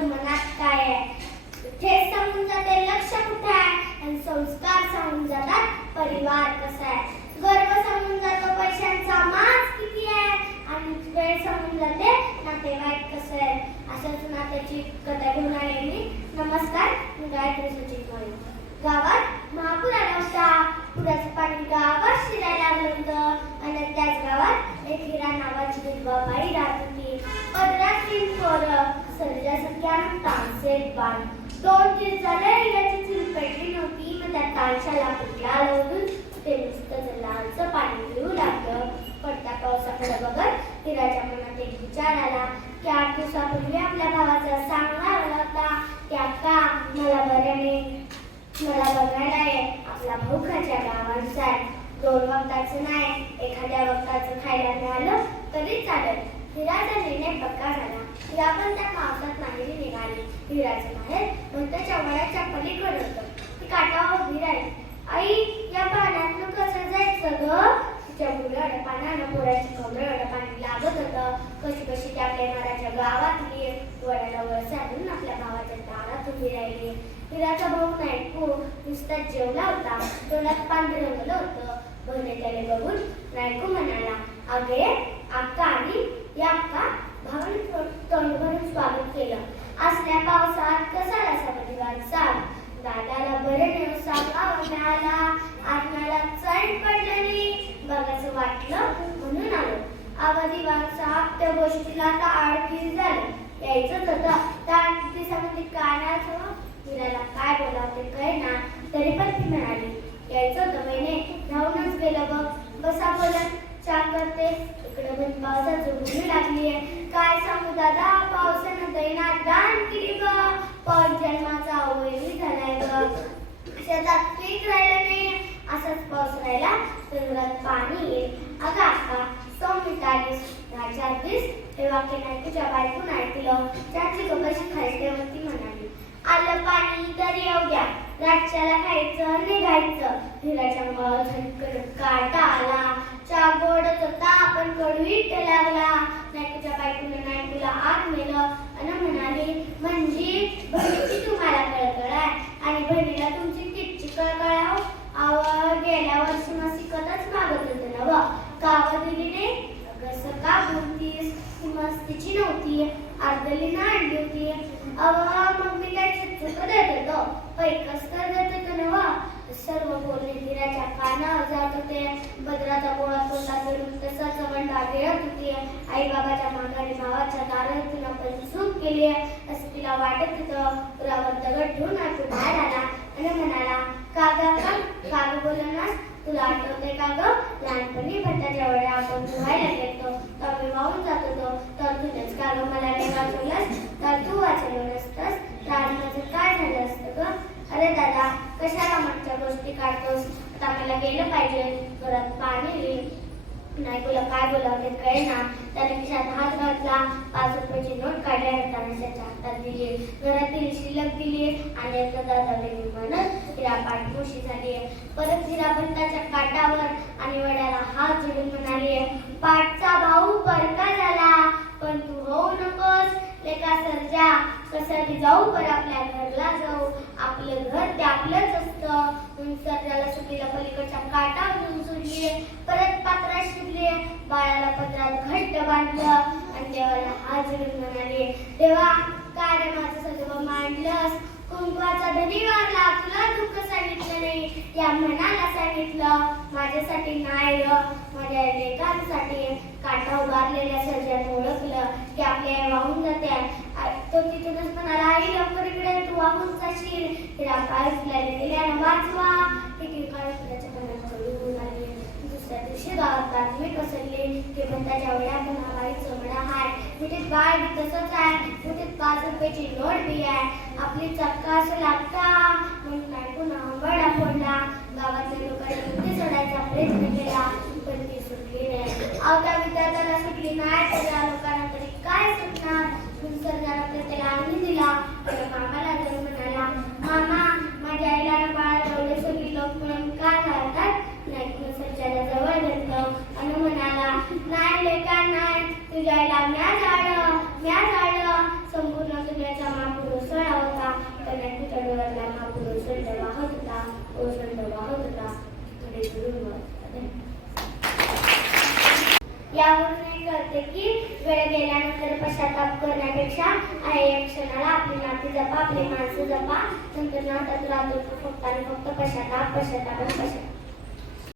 जातो मनात काय आहे, ठेस सांगून जाते लक्ष कुठे आहे, आणि संस्कार सांगून जातात परिवार कसा आहे, गर्व सांगून जातो पैशांचा माज किती आहे, आणि वेळ सांगून जाते नातेवाईक कसं आहे. अशाच नात्याची कथा घेऊन आले मी. नमस्कार, मी गायत्री सचिन मोरे. गावात महापूर आला होता. पुराचं पाणी गावात शिरायला लागलं होतं, आणि त्याच गावात एक हिरा नावाची विधवा बाई राहत होती. 15 पोरं, सर्जासंख्या तानसेट बाण. 2-3 झाले हिऱ्याची चूल पेटली नव्हती, मग त्या तानशाला कुठला लावून ते नुसतं लालचं पाणी पिऊ लागलं. पडत्या पावसाकडे बघत हिराच्या मनात एक विचार आला की 8 दिवसापूर्वी आपल्या भावाचा सांगणा आला होता की अक्का मला बरं नाही, मला बघायला ये. आपला भाऊ खाच्या गावांचा आहे. 2 वक्ताचं नाही, एखाद्या वक्ताचं खायला मिळालं तरी चालेल. हिराचा निर्णय पक्का झाला. हिरा पण त्या पावसात माहेरी निघाली. हिराचं माहेर भक्ताच्या वडाच्या पलीकडे होतं. ती काठावर उभी राहिली. आई, या पाण्यातनं कसं जायचं ग? तिच्या मुलाला पाण्यानं पोराची कमरेला पाणी लागत होतं. कशी कशी त्या प्रेमाच्या गावातली वडाला वर साधून आपल्या भावाच्या दारात उभी राहिली. हिराचा भाऊ नायकू नुसताच जेवला होता. तोंडात पांढरे रंगलं होतं. बहिणी त्याने बघून नायकू म्हणाला, अगे अक्का आली. या अक्का भावाने तोंड भरून स्वागत केलं. असल्या पावसात कसा असा परिवार सांग. दादाला बरे नाही सांगावं मिळाला. आत्म्याला चैन पडलं नाही बघायचं वाटलं म्हणून आलो. आवादी साहेब त्या गोष्टीला आता 8 दिवस झाले. यायचंच होतं. त्या 8 दिवसामध्ये काय नाही हिराला काय बोलावं ते कळेना. तरी पण ती म्हणाली, यायचं होतं बहिणे, राहूनच गेलं बघ. बसा बोलत चहा करते. इकडे पण पावसाची उघडी लागलीये. काय सांगू दादा, पावसानं दैना दान केली ग. पाऊस जन्माचा अवैधी झालाय ग. शेतात पीक राहिलं नाही. असाच पाऊस राहिला तर घरात पाणी येईल. अगं अक्का, सौमित आलीस 4 दिवस. हे वाक्य नायकूच्या बायकून ऐकलं. त्याची कपाशी खायच्यावरती म्हणाली, आलं पाणी तर येऊ द्या. रातच्याला खायचं निघायचं. हिराच्या मुळावर झटकन काटा आला. चहा गोडच होता पण कडवीट लागला. नायकूच्या बायकोने नायकूला आत नेलं आणि म्हणाली, म्हणजे बहिणीची तुम्हाला कळकळ आहे आणि बहिणीला तुमची किती कळकळ आहे. गेल्या वर्षी मस्तिकतच मागत होते ना व कावं दिली नाही. कसं का बोलतीस? ती मस्तीची नव्हती, अर्धलीनं आणली होती. मग मी काय चुक देत होतो, पैकच तर देत होतो ना व. सर्व बोलणे हिराच्या कानावर जात होते. भद्राचा गोळा तोंडात धरून तसाच वंडा गिळत होती. आई बाबाच्या माघारी भावाच्या दारात तिला पण चूक केली असं तिला वाटत होतं. पुरावर दगड घेऊन आतून बाहेर आला आणि म्हणाला, का ग बोलनास? तुला आठवते का ग? लहानपणी भट्टाच्या वड्या आपण धुवायला गेलो तर मी वाहून जात होतो. तर तुझेच का ग मला नाही वाचवलंस? तर तू वाचवलं नसतंस तर आज माझं काय झालं असतं ग? अरे दादा, कशाला मागच्या गोष्टी काढतोस? आता मला गेलं पाहिजे. घरात पाणी येईल. नायकूला काय बोलावं ते कळेना. त्याने खिशात हात घातला. 5 रुपयाची नोट काढल्या त्याच्या हातात दिली. घरातील शिल्लक दिली आणि एकदा दादाने म्हणत हिरा पाठमोशी झाली. परत हिरा भट्टाच्या काटावर आणि वड्याला हात जोडून म्हणाली, पाठचा भाऊ परका झाला पण तू होऊ नकोस. लेका सर्जा, कशासाठी जाऊ पर आपल्या घरला जाऊ. आपलं घर ते आपलंच असतं. सर्जाला सुटीला पलीकडच्या काटावरून सोडली. परत पात्रात शिरली. बाळाला पत्रात घट्ट बांधलं आणि देवाला हात जोडून म्हणाले, देवा काय रे माझं सगळं मांडलंस. कुंकवाचा धनी वारला, तुला दुःख सांगितलं नाही. या मनाला सांगितलं, माझ्यासाठी नाही र, माझ्या लेकांसाठी. काटा उभारलेल्या सर्जाने ओळखलं की आपली आई वाहून जाते. तो तिथूनच म्हणाला, आई लवकर इकडे, तू वाहून जाशील. हिरा पाय फुलायला गेल्यानं वाचवा. हिराच्या मनात चढून आली. दुसऱ्या दिवशी गावात बातमी पसरली की भट्टाच्या वड्या पण हवाई चमडा हाय. मिठीत बाळ बी तसंच आहे. मिठीत 5 रुपयाची नोट बी आहे. आपली चक्का असं लागता म्हणून ऐकून आंबडा फोडला. गावातल्या लोकांनी बुद्धी सोडायचा प्रयत्न केला पण ती सुटली नाही. आवता विद्यार्थ्याला सुटली नाही तर या लोकांना तरी काय सुटणार. सर्जाला तर त्याला आणून दिला. त्याला मामाला जाऊन म्हणाला, मामा माझ्या आईला बाळाला एवढे सगळी लोक म्हणून का घालतात? नाईकनं सर्जाला जवळ घेतलं आणि म्हणाला, नाही लेका नाही, तुझ्या आईला म्या जाळलं. संपूर्ण दुनियाचा माप यावरून हे कळते की वेळ गेल्यानंतर पश्चाताप करण्यापेक्षा आहे या क्षणाला आपली नाती जपा, आपली माणसं जपा, नंतर नात्यात राहतो फक्त आणि फक्त पश्चाताप, पश्चाताप आणि पश्चाताप.